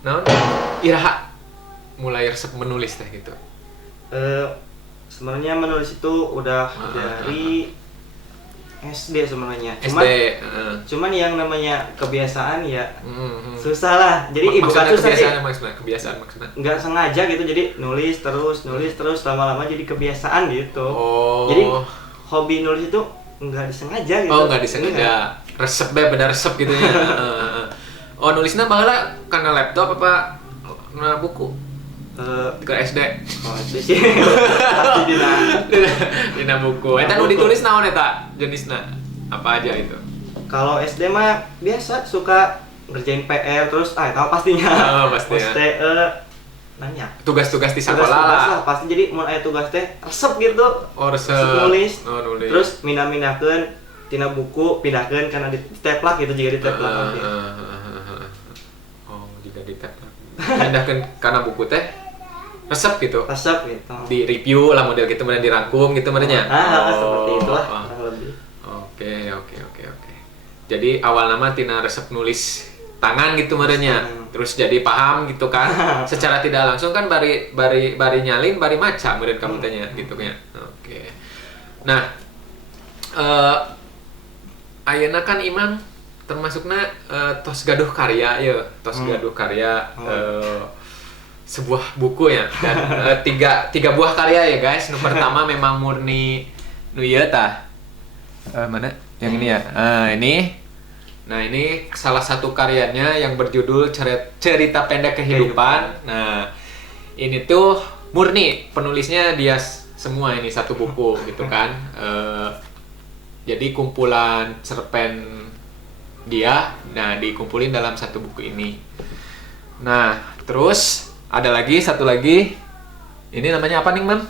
Naon? Iraha mulai resep menulis teh gitu. Sebenarnya menulis itu udah dari SD sebenarnya. Cuman, SD. cuman yang namanya kebiasaan ya susah lah. Jadi bukan Maksudnya susah sih. kebiasaan maksudnya. Nggak sengaja gitu, jadi nulis terus lama-lama jadi kebiasaan gitu. Oh. Jadi hobi nulis itu nggak disengaja gitu. Oh, nggak disengaja. Resep beda resep gitu ya. Oh, nulisnya baheula karena laptop apa na buku? Ke SD. Oh itu sih pasti Dina buku. Eta nu ditulis naon eta jenisna? Apa aja itu? kalau SD mah biasa suka ngerjain PR terus tahu pastinya. Oh, pastinya. Mesti nanya Tugas-tugas di sekolah tugas-tugas lah. lah pasti, jadi mun aya tugas teh resep gitu. Oh, resep. Nulis. Oh, nulis. Terus mindah-mindahkeun tina buku, pindahkeun karena diteplak gitu juga diteplak. Oh, juga diteplak. Pindahkeun kana buku teh resep gitu. Resep gitu. Di review lah model gitu, kemudian dirangkum gitu mananya. Seperti itulah kurang lebih. Oke. Jadi awal nama tina resep nulis tangan gitu mananya. Terus jadi paham gitu kan. Secara tidak langsung kan bari nyalin bari maca kemudian kamu tanya gitu kan. Oke. Nah, ayeuna kan Imam termasukna tos gaduh karya ya, gaduh karya sebuah buku ya, dan tiga buah karya ya guys. Nu pertama memang murni nu ieu tah. Mana? Yang ini ya. Ini salah satu karyanya yang berjudul Cerita Pendek Kehidupan. Nah, ini tuh murni penulisnya dia semua, ini satu buku gitu kan. Jadi kumpulan cerpen dia, nah dikumpulin dalam satu buku ini. Nah, terus ada satu lagi. Ini namanya apa nih, Mam?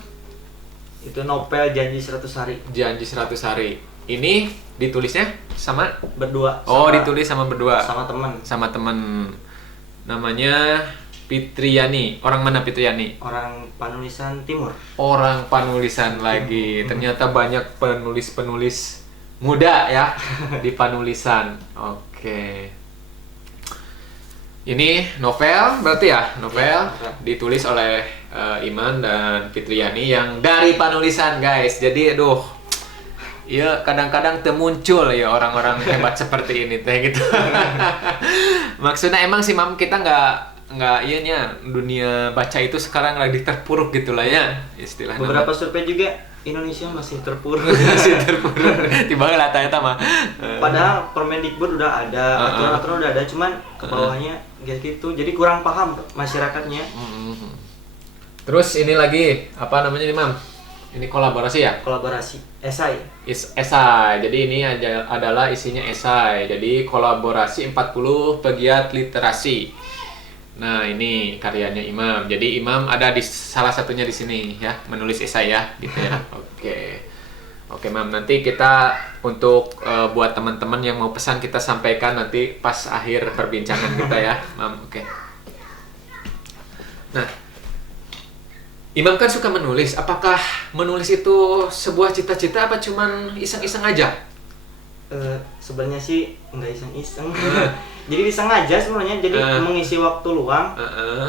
Itu novel Janji 100 Hari. Janji 100 Hari. Ini ditulisnya sama berdua. Oh, ditulis sama berdua. Sama teman. Sama teman. Namanya Fitriani. Orang mana Fitriani? Orang Panulisan Timur. Orang Panulisan lagi. Ternyata banyak penulis-penulis muda ya di Panulisan. Oke. Ini novel berarti ya? Novel ya. Ditulis oleh Iman dan Fitriani yang dari Panulisan, guys. Jadi iya, kadang-kadang muncul ya orang-orang hebat seperti ini teh gitu. Maksudnya emang sih Mam, kita nggak iyanya dunia baca itu sekarang lagi terpuruk gitulah ya istilahnya. Beberapa survei juga Indonesia masih terpuruk. Tiba-tiba lah ternyata mah. Padahal Permendikbud udah ada, aturan-aturan udah ada, cuman ke bawahnya gitu. Jadi kurang paham masyarakatnya. Terus ini lagi apa namanya nih Mam? Ini kolaborasi ya? Kolaborasi, esai. Esai. Jadi ini adalah isinya esai. Jadi kolaborasi 40 pegiat literasi. Nah, ini karyanya Imam. Jadi Imam ada di salah satunya di sini ya, menulis esai ya, gitu ya. Oke, Mam. Nanti kita untuk buat teman-teman yang mau pesan kita sampaikan nanti pas akhir perbincangan kita ya, Mam. Oke. Nah, Imam kan suka menulis. Apakah menulis itu sebuah cita-cita apa cuman iseng-iseng aja? Sebenarnya sih nggak iseng-iseng. Jadi disengaja sebenarnya. Jadi mengisi waktu luang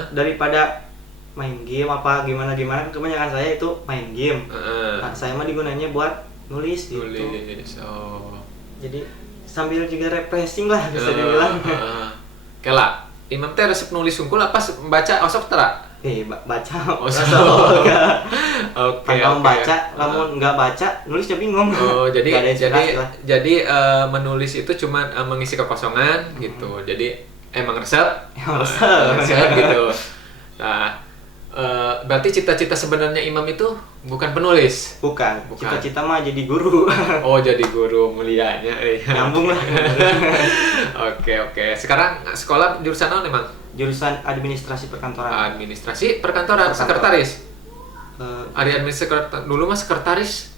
daripada main game apa gimana. Kebanyakan saya itu main game. Nah, saya mah digunainnya buat nulis gitu. Oh. Jadi sambil juga refreshing lah bisa dibilang. Kela, Imam teh resep nulis sungkul apa baca osok tera? Baca. Oke. Baca, namun nggak baca, nulisnya bingung. Oh, jadi menulis itu cuma mengisi kekosongan gitu. Jadi emang resep gitu. Nah, berarti cita-cita sebenarnya Imam itu bukan penulis. Bukan. Cita-cita mah jadi guru. Oh, jadi guru mulianya. Nyambung lah. Oke. Sekarang sekolah jurusan apa emang? Jurusan Administrasi Perkantoran. Administrasi Perkantoran. Sekretaris. Dulu mah sekretaris.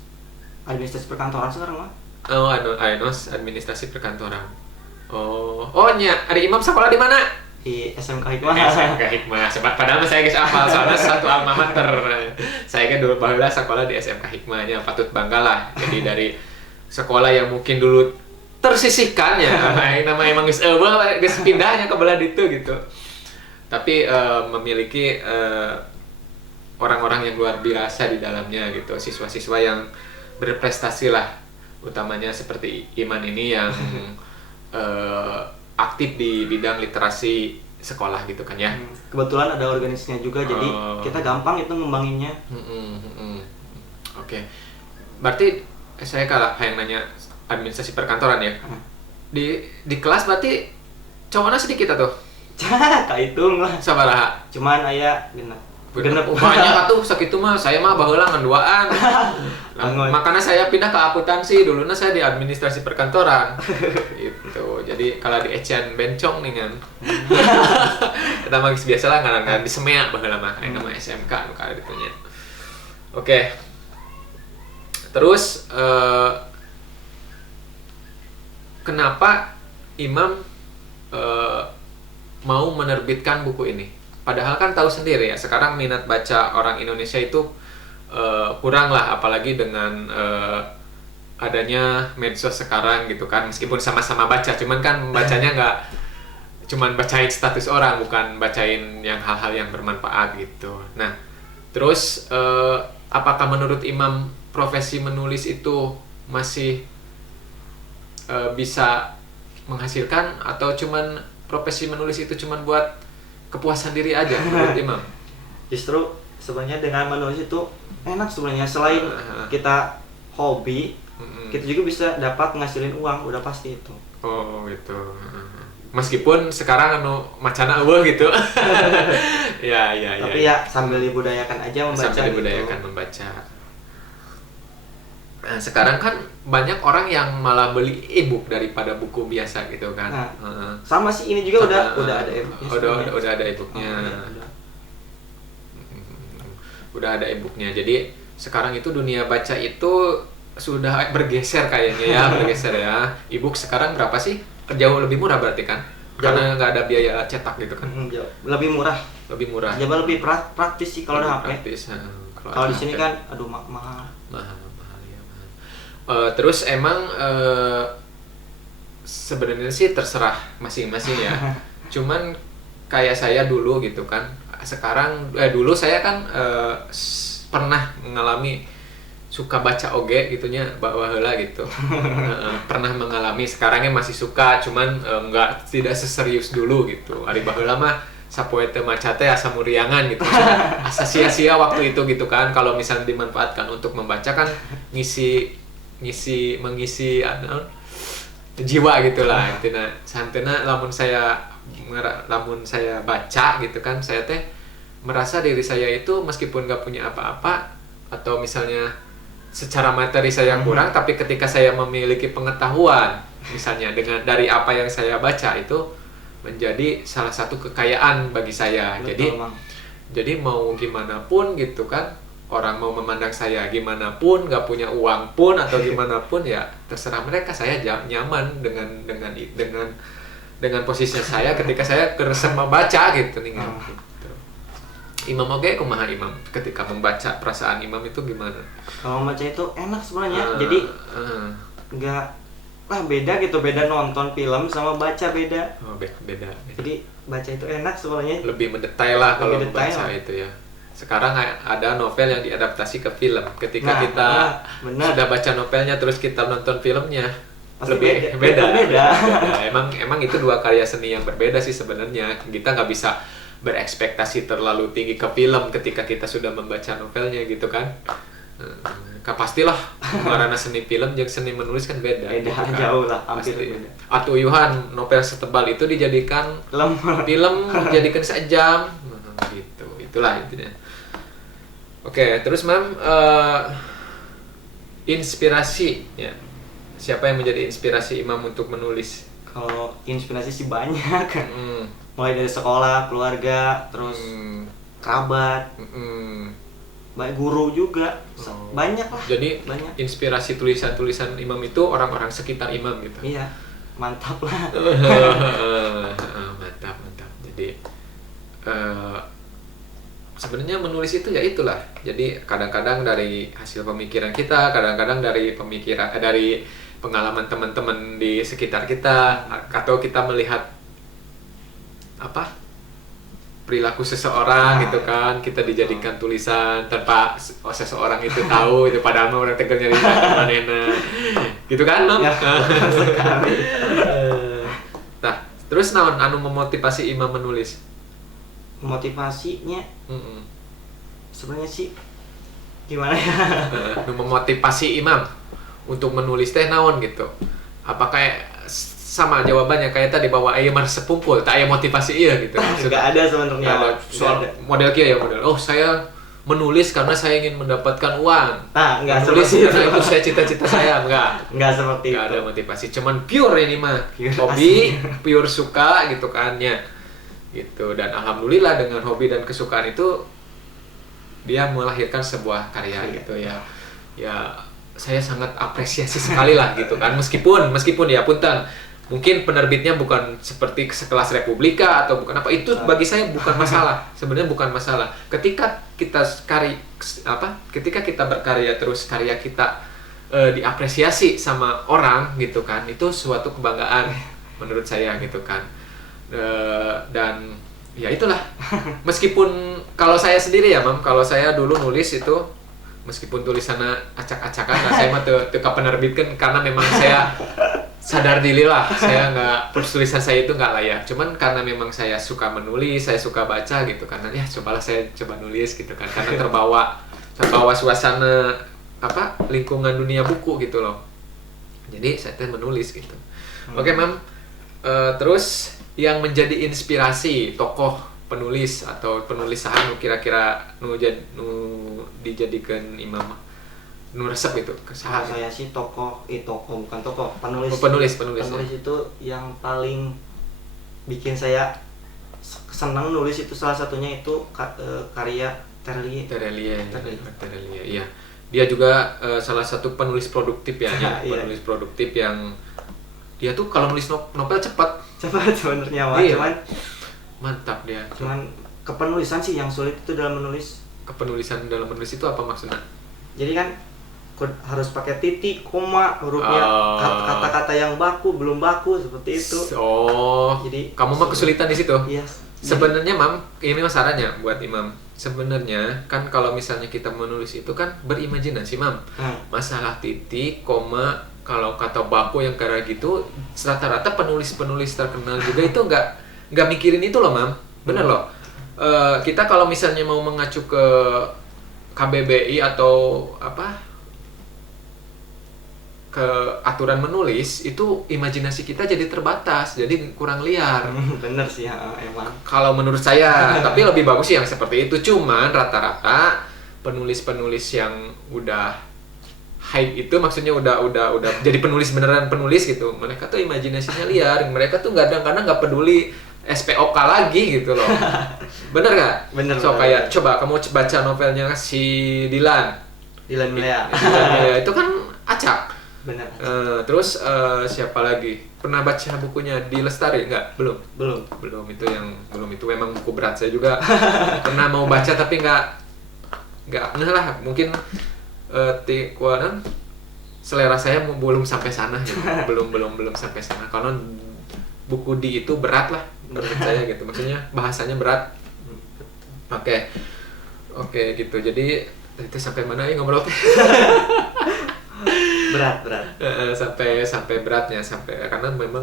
Administrasi Perkantoran sekarang mah. Oh, administrasi perkantoran. Ada Imam sekolah di mana? Di SMK Hikmah. SMK Hikmah. Padahal saya guys hafal soalnya satu alma mater. Saya kan dulu baheula sekolah di SMK Hikmahnya, patut bangga lah. Jadi dari sekolah yang mungkin dulu tersisihkan ya, nama emang geus pindahnya ke belah ditu gitu. tapi memiliki orang-orang yang luar biasa di dalamnya gitu, siswa-siswa yang berprestasi lah, utamanya seperti Iman ini yang aktif di bidang literasi sekolah gitu kan ya. Kebetulan ada organisasinya juga, jadi kita gampang itu ngembanginnya. Oke. Berarti saya kalau yang nanya administrasi perkantoran ya. Di kelas berarti cowoknya sedikit atau? Kahitung lah. Sabaraha? Cuman aya genep. Banyak atuh sakitu mah, saya mah baheula ngan duaan. Makanya saya pindah ke akuntansi, dulunya saya di administrasi perkantoran. Gitu. Jadi kalau di Ecian bencong nih kan. Kita mah biasa lah ngaran di Semea baheula mah, aya nama SMK nu kada ditunya. Oke. Terus kenapa Imam mau menerbitkan buku ini? Padahal kan tahu sendiri ya, sekarang minat baca orang Indonesia itu kurang lah, apalagi dengan adanya medsos sekarang gitu kan. Meskipun sama-sama baca, cuman kan bacanya nggak cuman bacain status orang, bukan bacain yang hal-hal yang bermanfaat gitu. Nah, terus apakah menurut Imam profesi menulis itu masih bisa menghasilkan, atau cuman profesi menulis itu cuman buat kepuasan diri aja menurut Imam? Justru sebenarnya dengan menulis itu enak sebenarnya, selain kita hobi, kita juga bisa dapat ngasilin uang, udah pasti itu. Oh gitu. Meskipun sekarang macana eueuh gitu. Ya. Tapi ya sambil dibudayakan aja membaca. Sambil dibudayakan gitu. Membaca. Nah, sekarang kan banyak orang yang malah beli e-book daripada buku biasa gitu kan. Nah, sama sih ini juga udah ada e-booknya. Udah ada e-booknya. Udah ada e-booknya. Jadi sekarang itu dunia baca itu sudah bergeser kayaknya ya, bergeser ya. E-book sekarang berapa sih? Jauh lebih murah berarti kan? Karena nggak ada biaya cetak gitu kan. Lebih murah. Lebih murah. Ya lebih praktis sih kalau ada HP. Praktis. Kalau di sini kan aduh mahal. Terus emang sebenarnya sih terserah masing-masing ya. Cuman kayak saya dulu gitu kan. Sekarang dulu saya kan pernah mengalami suka baca oge gitunya bawa heula gitu. Pernah mengalami, sekarangnya masih suka, cuman tidak seserius dulu gitu. Ari baheula mah sapoe teu maca teh asa muriangan gitu. Asa sia-sia waktu itu gitu kan. Kalau misalnya dimanfaatkan untuk membaca kan mengisi jiwa gitulah. Intina santena lamun saya baca gitu kan, saya teh merasa diri saya itu meskipun gak punya apa-apa, atau misalnya secara materi saya kurang, tapi ketika saya memiliki pengetahuan misalnya dari apa yang saya baca, itu menjadi salah satu kekayaan bagi saya. Betul, jadi mau gimana pun gitu kan, orang mau memandang saya gimana pun, gak punya uang pun atau gimana pun, ya terserah mereka. Saya nyaman dengan posisinya saya ketika saya keresep membaca gitu nih. Gitu. Imam oke, kumaha Imam ketika membaca, perasaan Imam itu gimana? Kalau membaca itu enak sebenarnya, jadi nggak beda gitu, beda nonton film sama baca beda. Oh, beda. Jadi baca itu enak sebenarnya. Lebih mendetail lah kalau membaca itu ya. Sekarang ada novel yang diadaptasi ke film. Ketika kita sudah baca novelnya terus kita nonton filmnya, pasti lebih beda. Emang itu dua karya seni yang berbeda sih sebenarnya. Kita nggak bisa berekspektasi terlalu tinggi ke film ketika kita sudah membaca novelnya gitu kan. Pastilah karena seni film dan seni menulis kan beda. Beda gitu kan. Jauh lah, hampir beda. Atau Yuhan, novel setebal itu dijadikan film dijadikan sejam gitu. Itulah intinya. Oke, terus Mam, inspirasi ya. Siapa yang menjadi inspirasi Imam untuk menulis? Kalau inspirasi sih banyak kan. Mulai dari sekolah, keluarga, terus kerabat, baik guru juga, banyak lah. Jadi banyak. Inspirasi tulisan-tulisan Imam itu orang-orang sekitar Imam gitu. Iya, mantap lah. Mantap. Jadi sebenarnya menulis itu ya itulah. Jadi kadang-kadang dari hasil pemikiran kita, kadang-kadang dari dari pengalaman teman-teman di sekitar kita, atau kita melihat perilaku seseorang gitu kan, kita dijadikan tulisan tanpa seseorang itu tahu itu, padahal mah orang tegelnya di mana gitu kan, Mam? Ya, sekali. Nah, terus naon anu memotivasi Imam menulis? Motivasinya sebenarnya sih gimana ya? Memotivasi Imam untuk menulis teh naon gitu? Apa kayak sama jawabannya kayak tadi bahwa aya mah sepungkul, tak aya motivasi iya gitu. Enggak ada sebenarnya. Soal model kieu ya model. Oh, saya menulis karena saya ingin mendapatkan uang. Nah, enggak menulis seperti karena itu. itu saya cita-cita saya, enggak. Enggak seperti Enggak itu. ada motivasi, cuman pure ini mah. Pure Hobi, pure suka gitu kan ya. Gitu, dan alhamdulillah dengan hobi dan kesukaan itu dia melahirkan sebuah karya gitu ya. Ya, saya sangat apresiasi sekali lah gitu kan, meskipun ya punten mungkin penerbitnya bukan seperti sekelas Republika atau bukan apa, itu bagi saya bukan masalah. Sebenarnya bukan masalah ketika kita ketika kita berkarya terus karya kita diapresiasi sama orang gitu kan, itu suatu kebanggaan menurut saya gitu kan. Dan ya itulah, meskipun kalau saya sendiri ya Mam, kalau saya dulu nulis itu meskipun tulisannya acak-acakan, nah saya mah teka penerbitkan karena memang saya sadar diri lah, saya nggak, tulisan saya itu nggak layak. Cuman karena memang saya suka menulis, saya suka baca gitu, karena ya cobalah saya coba nulis gitu kan, karena terbawa suasana lingkungan dunia buku gitu loh. Jadi saya menulis gitu. Oke Mam, terus yang menjadi inspirasi tokoh penulis atau penulisan kira-kira nu dijadikan Imam nu resep itu Kalau saya sih bukan tokoh, penulis. Penulis Itu yang paling bikin saya senang nulis itu salah satunya itu karya Terelie. Iya. Dia juga salah satu penulis produktif ya, penulis produktif yang dia tuh kalau nulis novel cepat sebenarnya mah, iya. Cuman mantap dia. Cuman kepenulisan sih yang sulit itu dalam menulis. Kepenulisan dalam menulis itu apa maksudnya? Jadi kan harus pakai titik, koma, hurufnya, kata-kata yang belum baku seperti itu. Jadi kamu mah kesulitan di situ. Iya. Sebenarnya Mam, ini mas sarannya buat Imam. Sebenarnya kan kalau misalnya kita menulis itu kan berimajinasi Mam. Masalah titik, koma, kalau kata baku yang kayak gitu, rata-rata penulis terkenal juga itu nggak mikirin itu loh Mam. Bener loh. Kita kalau misalnya mau mengacu ke KBBI atau ke aturan menulis, itu imajinasi kita jadi terbatas, jadi kurang liar. Bener sih emang. Kalau menurut saya, tapi lebih bagus sih yang seperti itu. Cuman rata-rata penulis-penulis yang udah hype itu, maksudnya udah jadi beneran penulis gitu. Mereka tuh imajinasinya liar, mereka tuh kadang-kadang nggak peduli SPOK lagi gitu loh. Bener nggak? Bener. So kayak coba kamu baca novelnya si Dilan Milea. Itu kan acak. Bener. Terus siapa lagi? Pernah baca bukunya di Lestari nggak? Belum. Itu memang buku berat. Saya juga pernah mau baca tapi nggak lah. Mungkin selera saya belum sampai sana gitu. belum sampai sana. Karena buku di itu berat lah menurut saya gitu. Maksudnya bahasanya berat. Oke gitu. Jadi itu sampai mana ya ngobrol? berat. Sampai beratnya, karena memang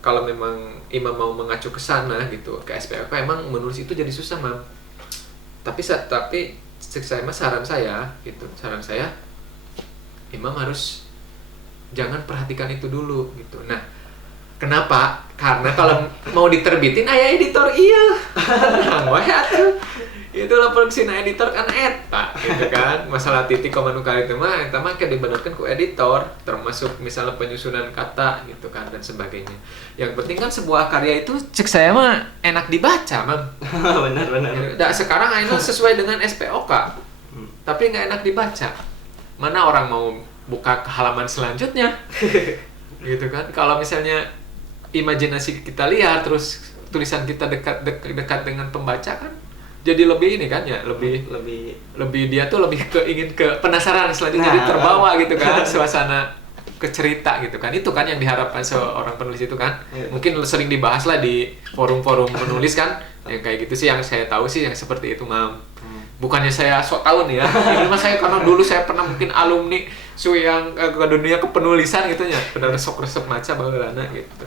kalau memang Imam mau mengacu ke sana gitu, ke SPOK, emang menulis itu jadi susah Mam. Tapi saran saya Imam harus jangan perhatikan itu dulu gitu. Nah, kenapa? Karena kalau mau diterbitin aya editor iya. Itulah fungsinya editor kan eta gitu kan. Masalah titik koma nu itu mah kayak dibenarkan ku editor, termasuk misalnya penyusunan kata gitu kan dan sebagainya. Yang penting kan sebuah karya itu cek saya mah enak dibaca Mam. Benar. Sekarang akhirnya sesuai dengan SPOK. Tapi nggak enak dibaca. Mana orang mau buka ke halaman selanjutnya. Gitu kan. Kalau misalnya imajinasi kita liar terus tulisan kita dekat dengan pembaca kan jadi lebih ini kan ya, lebih dia tuh lebih ingin ke penasaran selanjutnya, jadi terbawa gitu kan suasana ke cerita gitu kan. Itu kan yang diharapkan seorang penulis itu kan. Mungkin sering dibahas lah di forum-forum penulis kan. Yang kayak gitu sih yang saya tahu sih yang seperti itu, Mam. Bukannya saya sok tahu nih ya. Ini mah saya karena dulu saya pernah mungkin alumni yang ke dunia kepenulisan gitu ya. Benar sok resep maca baheulana gitu.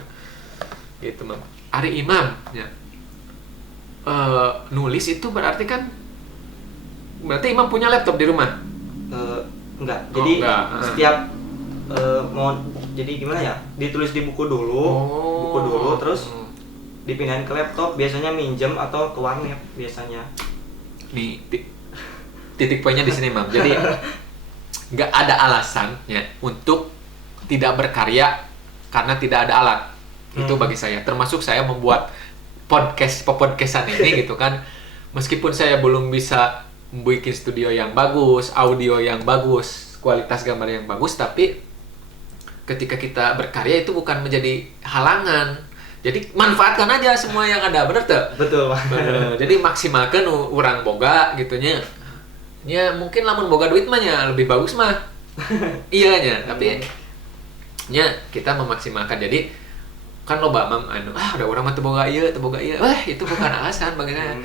Gitu, Mam. Ari Imam ya. Nulis itu berarti Imam punya laptop di rumah? Enggak. Jadi setiap mau jadi gimana ya? Ditulis di buku dulu, terus dipindahin ke laptop. Biasanya minjem atau ke warnet biasanya. Nih titik poinnya di sini, Mam. Jadi nggak ada alasan ya untuk tidak berkarya karena tidak ada alat. Itu bagi saya. Termasuk saya membuat podcastan ini gitu kan. Meskipun saya belum bisa bikin studio yang bagus, audio yang bagus, kualitas gambar yang bagus, tapi ketika kita berkarya itu bukan menjadi halangan. Jadi manfaatkan aja semua yang ada, bener tuh? Betul, Pak. Jadi maksimalkan urang boga gitunya. Ya mungkin lamun boga duit mah nya lebih bagus mah. Iya nya, tapi nya kita memaksimalkan. Jadi kan loba Mam ada orang mah teu boga ieu, wah itu bukan alasan bagi saya.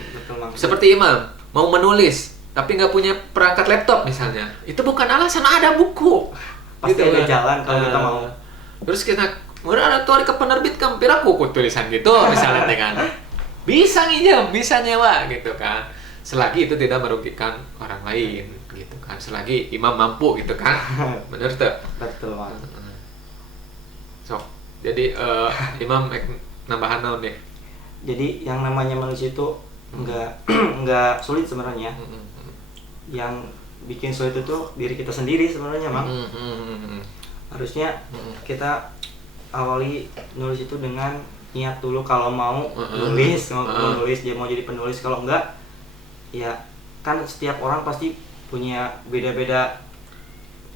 Seperti Imam mau menulis tapi nggak punya perangkat laptop misalnya, itu bukan alasan, ada buku pasti gitu, ada jalan kalau kita mau. Terus kita ada tuh ke penerbit kan pira buku tulisan gitu misalnya kan bisa nginjem, bisa nyewa gitu kan, selagi itu tidak merugikan orang lain gitu kan, selagi Imam mampu gitu kan. Bener tuh? Betul. So jadi Imam nambahan naon deh. Jadi yang namanya manusia itu nggak sulit sebenarnya. Yang bikin sulit itu diri kita sendiri sebenarnya, Mang. Harusnya kita awali nulis itu dengan niat dulu kalau mau nulis, dia mau jadi penulis. Kalau enggak, ya kan setiap orang pasti punya beda-beda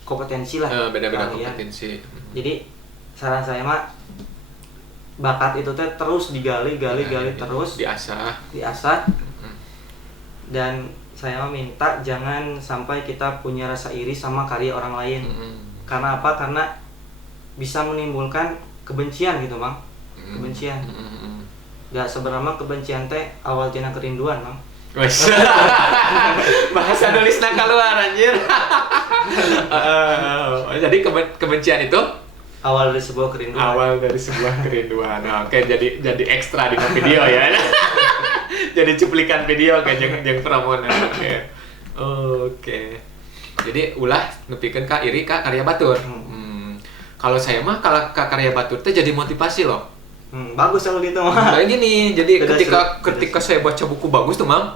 kompetensi lah. Beda-beda kompetensi. Jadi saran saya mah bakat itu teh terus digali terus diasah. Dan saya minta jangan sampai kita punya rasa iri sama karya orang lain. Karena apa? Karena bisa menimbulkan kebencian gitu, Mang. Kebencian. Gak seberapa kebencian teh awal tina kerinduan, Mang. Wes. Bahasa nulisna keluar anjir. Jadi kebencian itu awal dari sebuah kerinduan. Oke, jadi ekstra di video ya. Jadi cuplikan video kayak jeung promona. Oke. Jadi ulah nepikeun ka iri ka karya batur. Kalau saya mah kalau ka karya batur teh jadi motivasi loh. Bagus kalau gitu mah. Kayak gini, jadi ketika saya baca buku bagus tuh, Mang.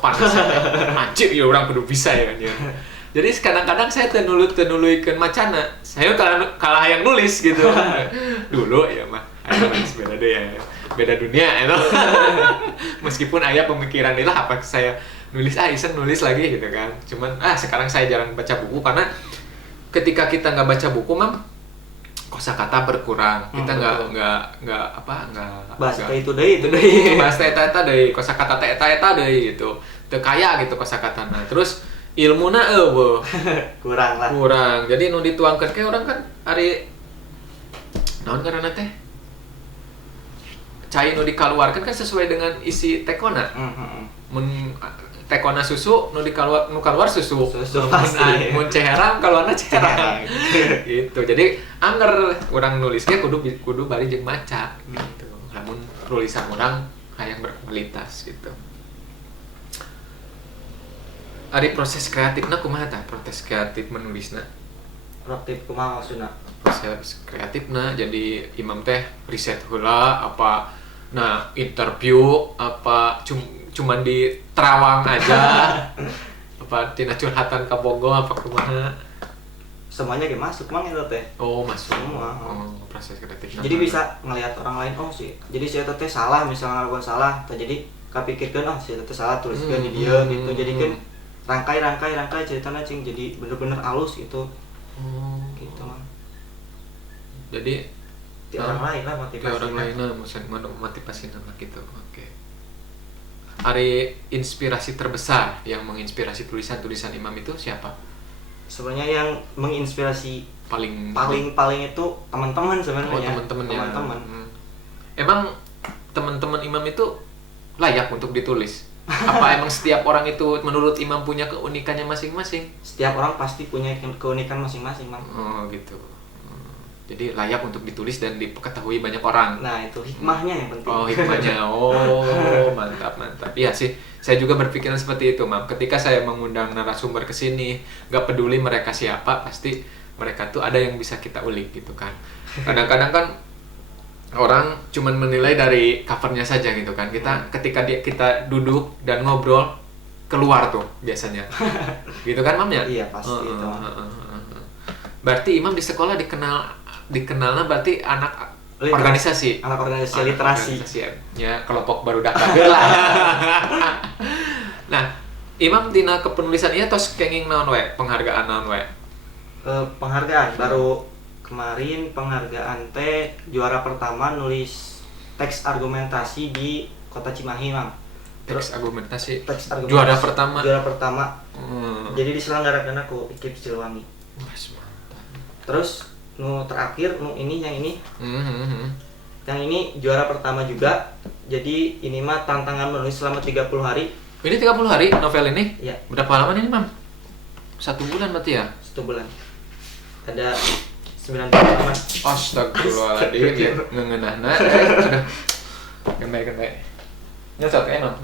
Panas. Anjir, ya orang kudu bisa ya kan ya. Jadi kadang-kadang saya tenuluykeun macana. Saya kalah yang nulis gitu. Dulu ya mah. Beda deh ya. Beda dunia ya. Meskipun aya pemikiran lah apa saya nulis iseng nulis lagi gitu kan. Cuman sekarang saya jarang baca buku karena ketika kita nggak baca buku, Mam, kosakata berkurang. Kita nggak bahasa itu deui. Bahasa eta deui, kosakata eta deui gitu. Teu kaya gitu kosakatana. Terus ilmuna kurang. Jadi nu dituangkeun ke orang kan ari naon ngaranna teh? Cai nu dikaluarkeun kan sesuai dengan isi tekona. Mun tekona susu nu keluar susu. Mun ceherang kaluarna ceherang. Gitu. Jadi anger urang nulis ge kudu bari jeung maca gitu. Lamun tulisan urang hayang berkualitas gitu. Ari proses kreatifna kumaha tah? Proses kreatif menulisna. Proses kumaha maksudna? Proses kreatifna jadi Imam teh riset heula apa interview apa cuman di Terawang aja apa tina curhatan ka Bogor apa kumaha? Semuanya ge masuk, Mang, itu teh. Masuk semua. Proses kreatifna. Jadi bisa ngelihat orang lain jadi si eta teh salah misalnya ngelakukan salah, jadi kapikirkeun si eta teh salah tuliskeun di dieu gitu. Jadikeun rangkai ceritanya cing jadi bener-bener halus gitu. Gitu, Mang. Jadi di orang lain lah motivasi. Di orang lain lah motivasi nama gitu. Oke. Ari inspirasi terbesar yang menginspirasi tulisan-tulisan Imam itu siapa? Sebenarnya yang menginspirasi paling itu teman-teman sebenarnya. Teman-teman ya. Teman-teman. Emang teman-teman imam itu layak untuk ditulis? Apa emang setiap orang itu menurut imam punya keunikannya masing-masing? Setiap orang pasti punya keunikan masing-masing, Mang. Oh gitu. Jadi layak untuk ditulis dan diketahui banyak orang. Nah itu hikmahnya yang penting. Oh hikmahnya, mantap. Iya sih, saya juga berpikiran seperti itu, Mam. Ketika saya mengundang narasumber ke sini, gak peduli mereka siapa, pasti mereka tuh ada yang bisa kita ulik gitu kan. Kadang-kadang kan orang cuman menilai dari covernya saja gitu kan. Ketika kita duduk dan ngobrol, keluar tuh biasanya. Gitu kan, Mam ya? Iya pasti itu. Berarti Imam di sekolah dikenalnya berarti anak organisasi literasi ya kelompok baru datang lah. Nah Imam dina kepenulisan iya tos kenging naon we penghargaan naon we? Penghargaan baru kemarin penghargaan teh juara pertama nulis teks argumentasi di Kota Cimahi, Mang. Teks argumentasi juara pertama. Jadi diselenggarakan aku IKIP Siliwangi. Terus terakhir yang ini yang ini juara pertama juga. Jadi ini mah tantangan menulis selama 30 hari. Ini 30 hari novel ini? Iya. Berapa halaman ini, Mam? 1 bulan berarti ya? 1 bulan. Ada 90 halaman. Astagfirullahaladzim ya ngengenahna. Kembali. Nyosot ya, Mam?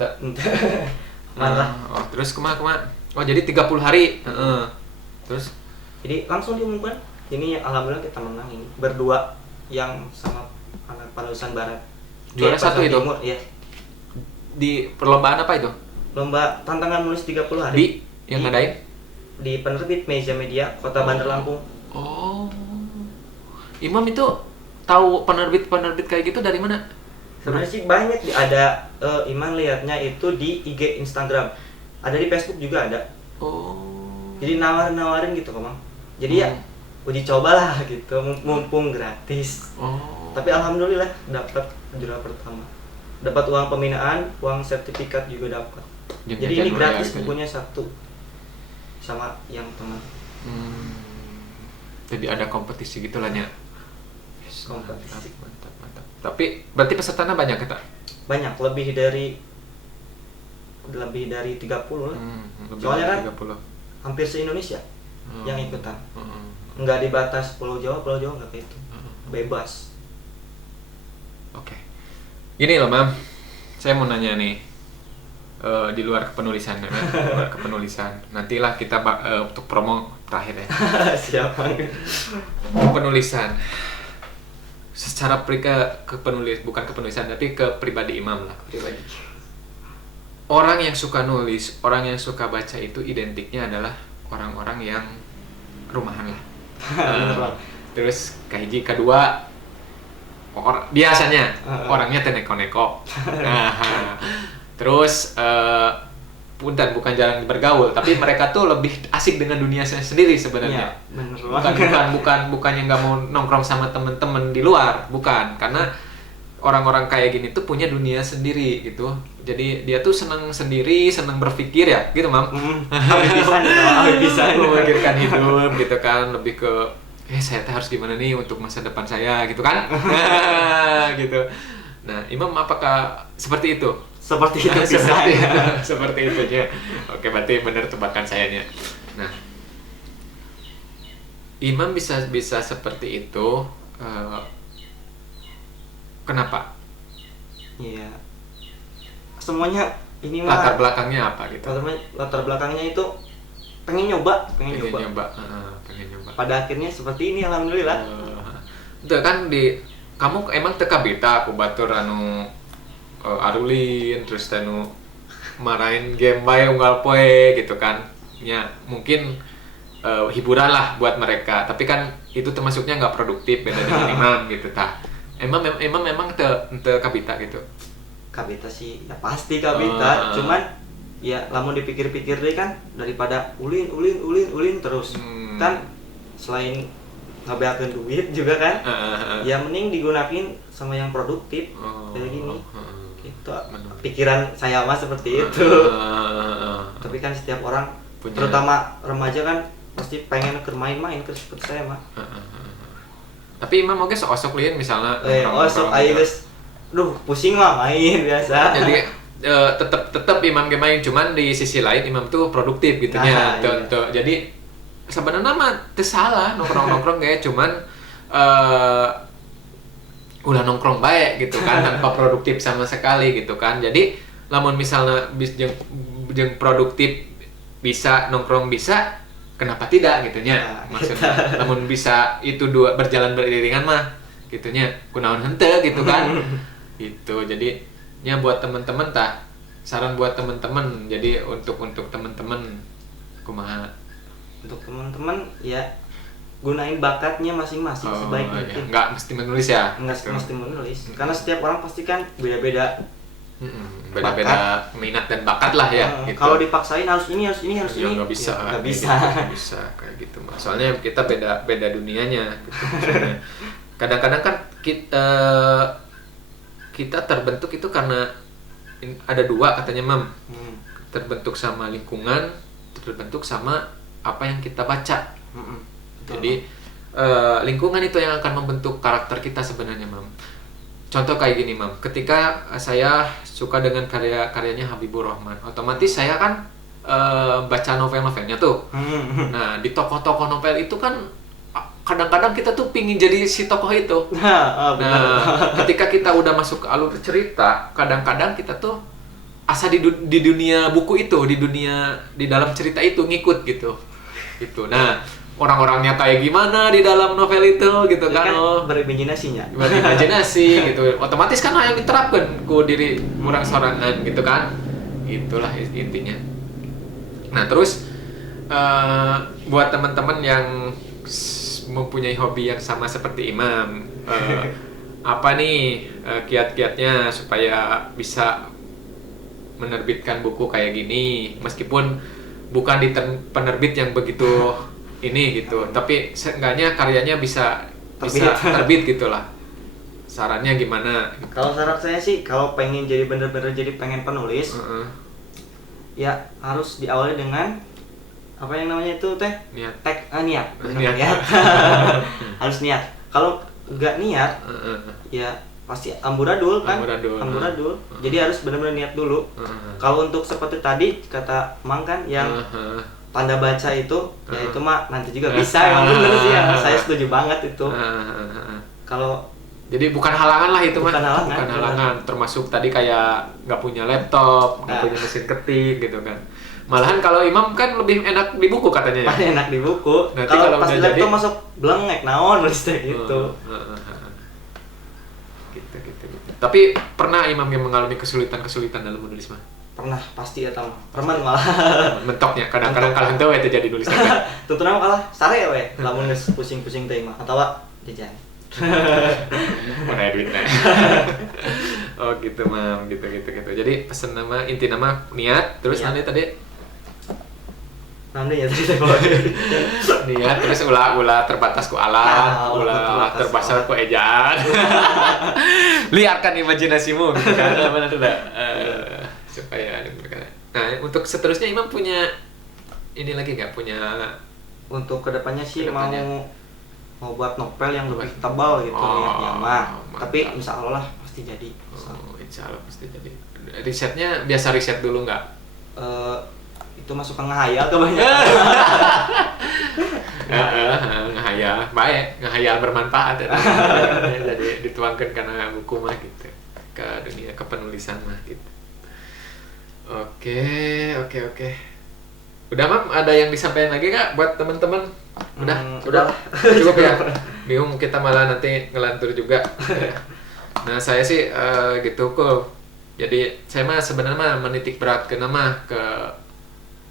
Malah. Terus kumaha? Oh, jadi 30 hari. Terus jadi langsung diumumkan. Ini alhamdulillah kita menang ini berdua yang sama anak Panusan Barat. Juara satu itu? Timur, ya. Di perlombaan apa itu? Lomba tantangan menulis 30 hari. Di yang ngadain? Di penerbit Meja Media Kota Bandar Lampung. Oh. Imam itu tahu penerbit kayak gitu dari mana? Sebenarnya sih banyak ada Iman lihatnya itu di IG Instagram. Ada di Facebook juga ada. Oh. Jadi nawarin gitu, Mang. Jadi ya uji cobalah gitu, mumpung gratis. Tapi alhamdulillah dapat juara pertama. Dapat uang pembinaan, uang sertifikat juga dapat. Jadi ini gratis bukunya satu sama yang teman. Jadi ada kompetisi gitu lah ya. Kompetisi. Mantap. Tapi berarti pesertanya banyak kita? Banyak, lebih dari 30 lah. Soalnya kan 30. Hampir se-Indonesia yang ikutan. Nggak dibatas Pulau Jawa nggak kayak itu. Bebas. Oke. Gini loh, Mam. Saya mau nanya nih. Di luar kepenulisan. Nantilah kita untuk promo terakhir ya. Siapa? Penulisan. Secara bukan kepenulisan, tapi ke pribadi Imam lah. Pribadi. Orang yang suka nulis, orang yang suka baca itu identiknya adalah orang-orang yang rumahan lah. Terus kahiji kedua biasanya orangnya teh neko-neko. Terus bukan jarang bergaul, tapi mereka tuh lebih asik dengan dunia sendiri sebenarnya. Bukan yang nggak mau nongkrong sama temen-temen di luar, bukan, karena orang-orang kayak gini tuh punya dunia sendiri gitu. Jadi dia tuh senang sendiri, senang berpikir ya, gitu, Mam. Bisa memikirkan hidup gitu kan, lebih ke saya harus gimana nih untuk masa depan saya gitu kan. Gitu. Nah, Imam apakah seperti itu? Seperti itu seperti itu ya. Oke, berarti benar tebakan saya nya. Nah, Imam bisa seperti itu. Kenapa? Iya. Semuanya ini mah latar belakangnya apa gitu? Latar belakangnya itu pengen nyoba. Pada akhirnya seperti ini, alhamdulillah. Itu kan kamu emang teka beta aku batur anu arulin terus tanu marahin game bae unggal poe gitu kan. Ya, mungkin hiburan lah buat mereka, tapi kan itu termasuknya nggak produktif beda dengan Imam gitu ta. Emang teu kabita gitu. Kabita sih ya pasti kabita, cuman ya lamun dipikir-pikir deh kan, daripada ulin terus kan, selain ngabeakeun duit juga kan, ya mending digunakan sama yang produktif kayak gini. Itu pikiran saya mah seperti itu. Tapi kan setiap orang terutama remaja kan pasti pengen ke main-main ke seperti saya mah. Tapi imam oke sok lian misalnya sok ayo guys, duh pusing mah main biasa. Jadi tetap imam ge main, cuman di sisi lain imam tuh produktif gitunya. Jadi sebenarnya mah teu salah nongkrong ge, cuman ulah nongkrong baik gitu kan tanpa produktif sama sekali gitu kan. Jadi lamun misalnya jeung produktif bisa nongkrong bisa, kenapa tidak gitunya maksudnya. Namun bisa itu dua berjalan beriringan mah gitunya kunaon henteu gitu kan. Gitu. Jadi nya buat teman-teman tah saran buat teman-teman. Jadi untuk teman-teman kumaha? Untuk teman-teman ya gunain bakatnya masing-masing sebaik mungkin. Enggak mesti menulis ya. Enggak mesti menulis. Karena setiap orang pasti kan beda-beda. Beda-beda minat dan bakat lah ya. Gitu. Kalau dipaksain harus ini ya, nggak bisa, nggak bisa. Gitu, bisa kayak gitu mas. Soalnya kita beda dunianya. Gitu, kadang-kadang kan kita terbentuk itu karena ada dua katanya mam. Terbentuk sama lingkungan, terbentuk sama apa yang kita baca. Jadi lingkungan itu yang akan membentuk karakter kita sebenarnya mam. Contoh kayak gini mam, ketika saya suka dengan karyanya Habibur Rahman, otomatis saya kan baca novel-novelnya tuh. Nah di tokoh-tokoh novel itu kan kadang-kadang kita tuh pingin jadi si tokoh itu. Nah ketika kita udah masuk ke alur cerita, kadang-kadang kita tuh asa di dunia buku itu, di dalam cerita itu ngikut gitu. Nah orang-orangnya kayak gimana di dalam novel itu gitu kan, berimajinasi gitu, otomatis kan yang diterapkan ku diri orang sorangan gitu kan, itulah intinya. Nah terus buat teman-teman yang mempunyai hobi yang sama seperti Imam, apa nih kiat-kiatnya supaya bisa menerbitkan buku kayak gini, meskipun bukan di penerbit yang begitu ini gitu, tapi seenggaknya karyanya bisa terbit gitulah. Sarannya gimana? Kalau saran saya sih, kalau pengen jadi bener-bener jadi pengen penulis, ya harus diawali dengan apa yang namanya itu teh? Niat. Harus niat. Kalau nggak niat, ya pasti amburadul kan? Amburadul. Jadi harus benar-benar niat dulu. Kalau untuk seperti tadi kata Mang kan yang tanda baca itu, ya itu mah nanti juga bisa, emang bener sih ya, saya setuju banget itu. Kalau jadi bukan halangan lah itu mah, bukan halangan. Termasuk tadi kayak nggak punya laptop, nggak punya mesin ketik gitu kan. Malahan kalau Imam kan lebih enak di buku katanya ya. Paling enak di buku. Kalau pas laptop masuk blengek naon nulis gitu. Gitu. Tapi pernah Imam yang mengalami kesulitan dalam menulis mah? Pernah pasti ya tahu. Perman malah mentoknya kadang-kadang kalah henteu we teh jadi nulis kan. Tutuna mah kalah sare we lamun geus pusing-pusing teh mah atawa jajan. Mana duitnya. Oh gitu mam, gitu. Jadi pesen nama inti nama niat, terus nanti tadi ya tadi niat, terus ulah terbatas ku alat, ulah terbatas ku ejaan. Liarkan imajinasimu gitu kan, mana tuh supaya ada berkata. Nah untuk seterusnya Imam punya ini lagi nggak, punya untuk kedepannya sih mau buat novel yang lebih tebal gitu niatnya mah, tapi insya Allah pasti jadi. Insya Allah pasti jadi. Risetnya biasa riset dulu nggak? Itu masuk ke ngehayal kebanyakan. ngehayal bermanfaat ya. Jadi dituangkan karena buku mah gitu ke dunia kepenulisan mah gitu. Oke. Udah mam, ada yang disampaikan lagi nggak buat teman-teman? Udah. Cukup ya. Bingung kita malah nanti ngelantur juga. Nah saya sih gitu kok. Jadi saya mah sebenarnya menitik berat ke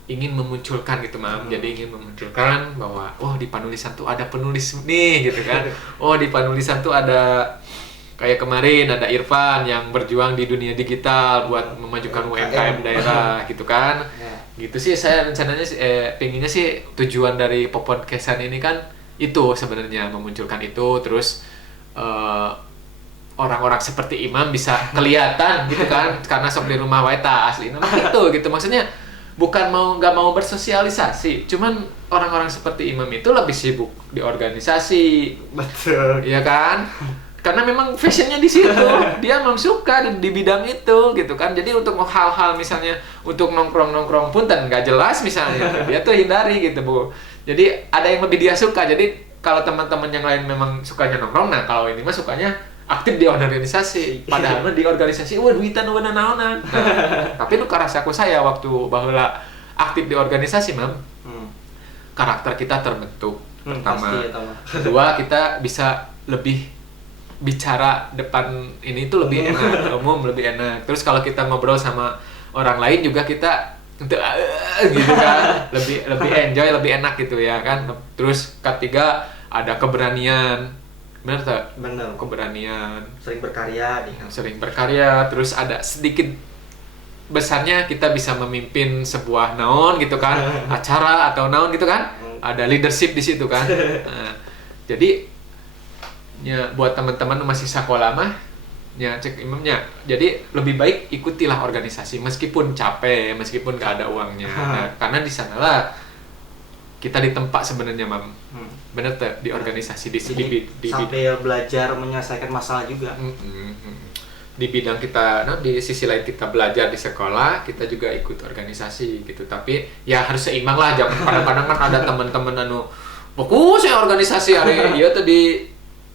ingin memunculkan gitu mam. Jadi ingin memunculkan bahwa di penulisan tuh ada penulis nih gitu kan. Di penulisan tuh ada kayak kemarin ada Irfan yang berjuang di dunia digital buat memajukan UMKM daerah gitu kan. Gitu sih saya rencananya pengennya sih tujuan dari podcastan ini kan itu sebenarnya memunculkan itu, terus orang-orang seperti Imam bisa kelihatan gitu kan, karena sok di rumah wae ta asli nama gitu maksudnya bukan nggak mau bersosialisasi, cuman orang-orang seperti Imam itu lebih sibuk di organisasi. Betul. Iya kan? Karena memang fashionnya di situ, dia memang suka di bidang itu gitu kan. Jadi untuk hal-hal misalnya untuk nongkrong punten nggak jelas misalnya, dia tuh hindari gitu Bu. Jadi ada yang lebih dia suka. Jadi kalau teman-teman yang lain memang sukanya nongkrong, nah kalau ini mah sukanya aktif di organisasi. Padahal di organisasi, wah duitan naonan. Tapi nu karasaku saya waktu baheula aktif di organisasi, Mam. Karakter kita terbentuk. Pertama, kedua kita bisa lebih bicara depan ini tuh lebih enak, umum lebih enak. Terus kalau kita ngobrol sama orang lain juga kita gitu kan, lebih enjoy, lebih enak gitu ya kan. Terus ketiga ada keberanian, benar tak? Benar. Keberanian. Sering berkarya. Terus ada sedikit besarnya kita bisa memimpin sebuah naon gitu kan, acara atau naon gitu kan. Ada leadership di situ kan. Nah, jadi ya buat teman-teman masih sekolah mah ya cek Imamnya, jadi lebih baik ikutilah organisasi meskipun capek, meskipun gak ada uangnya. Nah, karena di sanalah kita ditempa sebenarnya, Mam. Bener tuh di organisasi di sambil belajar menyelesaikan masalah juga. Di bidang kita, di sisi lain kita belajar di sekolah, kita juga ikut organisasi gitu. Tapi ya harus seimbang lah, jangan kadang-kadang kan ada teman-teman anu fokus ya organisasi hari iya tuh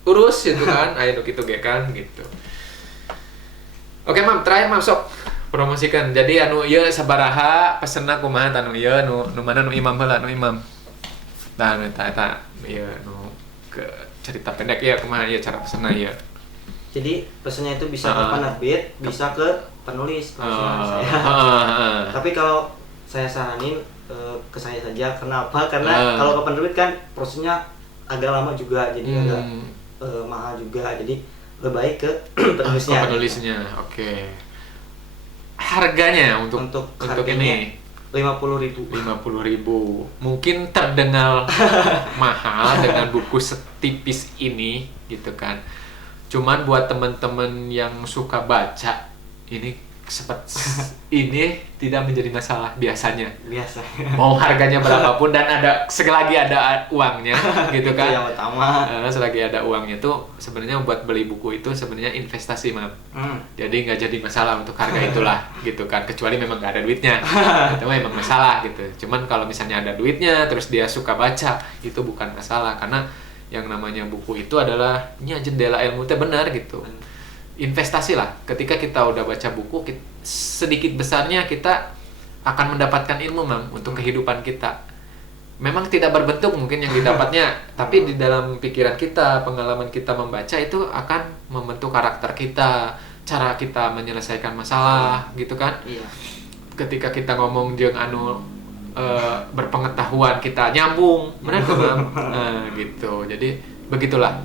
urus gitu kan, ayo gitu kan gitu. Oke Mam, terakhir Mam sok promosikan. Jadi anu ieu sabaraha pesenna kumaha anu ieu nu mana nu Imam heula nu Imam. Nah eta ieu nu ke cerita pendek ya kumaha ieu cara pesenna ieu. Jadi pesannya itu bisa ke penerbit, bisa ke penulis saya. Tapi kalau saya saranin ke saya saja. Kenapa? Karena kalau ke penerbit kan prosesnya agak lama juga, jadi agak mahal juga, jadi lebih baik ke penulisnya. Oke. Harganya untuk ini 50.000. Mungkin terdengar mahal dengan buku setipis ini gitu kan. Cuman buat teman-teman yang suka baca ini tidak menjadi masalah biasanya. Mau harganya berapapun dan selagi ada uangnya gitu kan. Itu yang utama. Selagi ada uangnya tuh sebenarnya buat beli buku itu sebenarnya investasi, Mam. Jadi nggak jadi masalah untuk harga itulah gitu kan. Kecuali memang nggak ada duitnya. Itu memang masalah gitu. Cuman kalau misalnya ada duitnya terus dia suka baca, itu bukan masalah karena yang namanya buku itu adalah jendela ilmu teh benar gitu. Investasi lah, ketika kita udah baca buku sedikit besarnya kita akan mendapatkan ilmu, Mam, untuk kehidupan kita. Memang tidak berbentuk mungkin yang didapatnya, tapi di dalam pikiran kita, pengalaman kita membaca itu akan membentuk karakter kita, cara kita menyelesaikan masalah gitu kan. Ketika kita ngomong jeung anu berpengetahuan kita nyambung, benar tuh, Mam. Gitu. Jadi begitulah.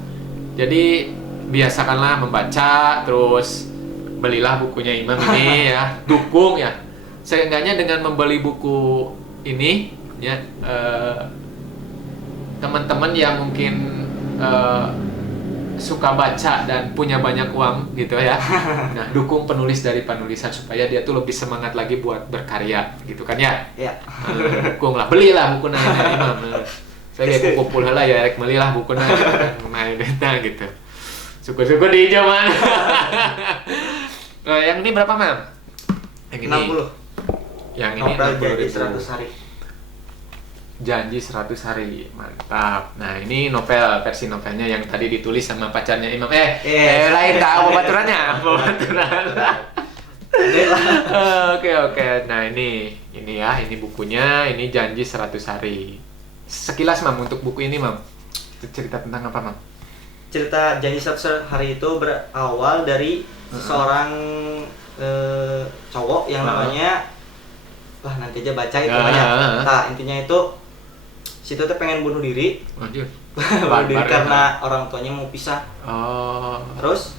Jadi biasakanlah membaca, terus belilah bukunya Imam ini ya, dukung ya. Seenggaknya dengan membeli buku ini ya, teman-teman yang mungkin suka baca dan punya banyak uang gitu ya. Nah, dukung penulis dari penulisan supaya dia tuh lebih semangat lagi buat berkarya gitu kan ya. Dukunglah, belilah bukunya Imam. Saya kayak kumpul lah ya, belilah bukunya main gitu. Syukur-syukur di hijau, Man. Yang ini berapa, Mam? Yang ini 60. Yang ini Novel Janji 100 Hari. Janji 100 Hari, mantap. Nah, ini novel, versi novelnya yang tadi ditulis sama pacarnya Imam. Lain tahu baturannya. Oke. Nah, ini ya, ini bukunya, ini Janji 100 Hari. Sekilas, Mam, untuk buku ini, Mam. Cerita tentang apa, Mam? Cerita Janji 100 Hari itu berawal dari seorang cowok yang namanya nanti aja baca itu banyak. Nah, intinya itu situ tuh pengen bunuh diri. Bunuh diri karena orang tuanya mau pisah. Terus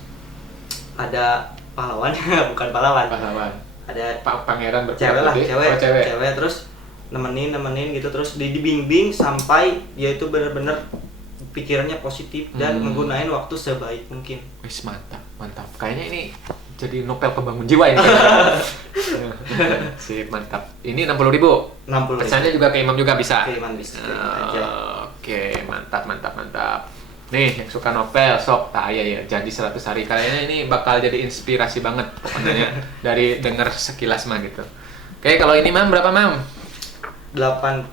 ada pahlawan, bukan pahlawan. Ada pangeran cewek terus nemenin gitu, terus dibimbing sampai dia itu benar-benar pikirannya positif dan menggunakan waktu sebaik mungkin. Wis mantap. Kayaknya ini jadi novel pembangun jiwa ini. Sip, mantap. Ini 60.000. 60.000. Pesannya juga ke Imam juga bisa. Ke Imam bisa. Oke, mantap. Nih, yang suka novel, sok tak ya jadi 100 hari. Kayaknya ini bakal jadi inspirasi banget pokoknya dari denger sekilas mah gitu. Oke, kalau ini Mam berapa Mam? 80.000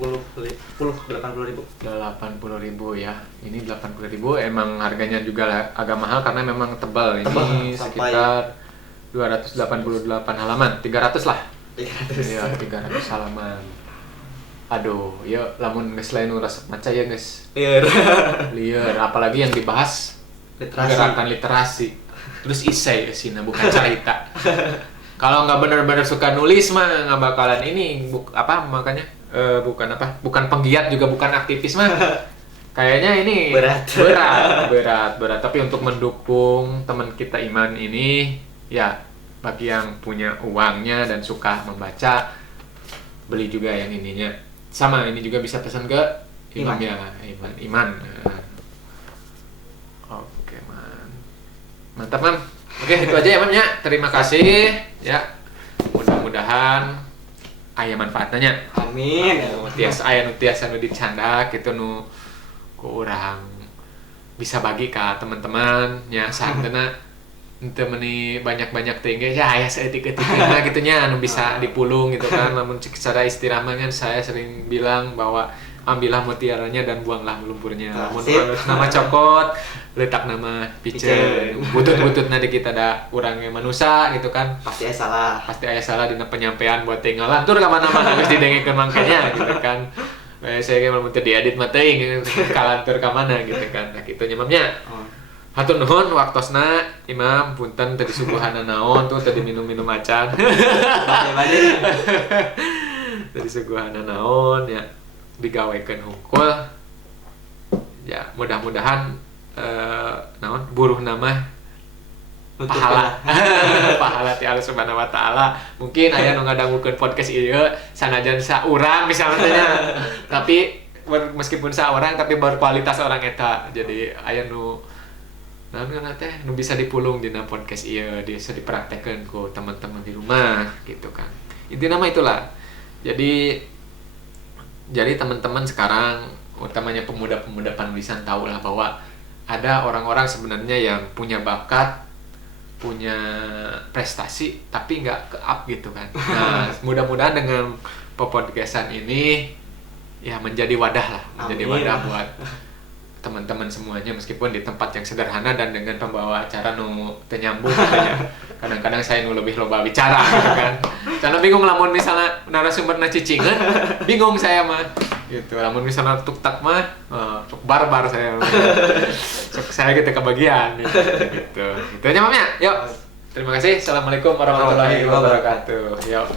ya. Ini 80.000 emang harganya juga agak mahal karena memang tebal. Ini sekitar 288 halaman, 300 lah. 300. Iya, 300 halaman. Aduh, ya lamun geus lain nu resep maca ya guys. Lieur, apalagi yang dibahas gerakan literasi. Terus isai sih, bukan cerita. Kalau nggak benar-benar suka nulis mah nggak bakalan ini makanya bukan penggiat juga bukan aktivis mah. Kayaknya ini berat. Tapi untuk mendukung teman kita Iman ini, ya bagi yang punya uangnya dan suka membaca, beli juga yang ininya. Sama ini juga bisa pesan ke Imam ya, Iman. Oke, mantap Mam. Oke, itu aja ya Mam ya. Terima kasih ya. Mudah-mudahan aya manfaatnya. Amin. Aya nu tiasa nu dicanda kitu nu ku urang bisa bagi ka teman-teman nya santena henteu meuni banyak-banyak teh geus ya aya saeutik-eutik mah kitu nya anu bisa dipulung gitu kan. Lamun secara istirahah kan saya sering bilang bahwa ambillah mutiaranya dan buanglah lumpurnya. Lamun nama cokot, letak nama piceun. Butut-bututna di kita da urang manusia gitu kan. Pasti aya salah dina penyampaian buat tinggal lantur ka mana-mana geus didengekeun mangkanya gitu kan. Saya ge mun teu diedit mah teuing kalantur ka mana gitu kan. Nah kitu nya Mamnya. Hatur nuhun waktosna Imam, punten teu disuguhan naon tuh tadi minum-minum acan. Tadi suguhan naon ya digawekeun hungkul. Ya mudah-mudahan naon buruh nama pahala. Pahala ti Allah Subhanahu wa taala. Mungkin aya nu ngadangukeun podcast ieu sanajan saurang misalnya teh. Tapi meskipun saurang tapi berkualitas orang eta. Jadi aya nu nu bisa dipulung dina podcast ieu bisa dipraktekkeun ku teman-teman di rumah gitu kan. Intinya mah itulah. Jadi teman-teman sekarang utamanya pemuda-pemuda penulisan tahulah bahwa ada orang-orang sebenarnya yang punya bakat, punya prestasi tapi nggak ke-up gitu kan. Nah, mudah-mudahan dengan podcastan ini ya menjadi wadah lah, wadah buat teman-teman semuanya meskipun di tempat yang sederhana dan dengan pembawa acara nu teu nyambung katanya. Kadang-kadang saya nu lebih loba bicara gitu kan. Karena bingung lamun misalnya narasumberna cicingeun, bingung saya mah. Gitu. Lamun misalnya tuk-tak mah, tuk barbar saya. Sok saya gitu kebagian gitu. Itu aja Mamnya. Yuk. Terima kasih. Assalamualaikum warahmatullahi wabarakatuh. Yuk.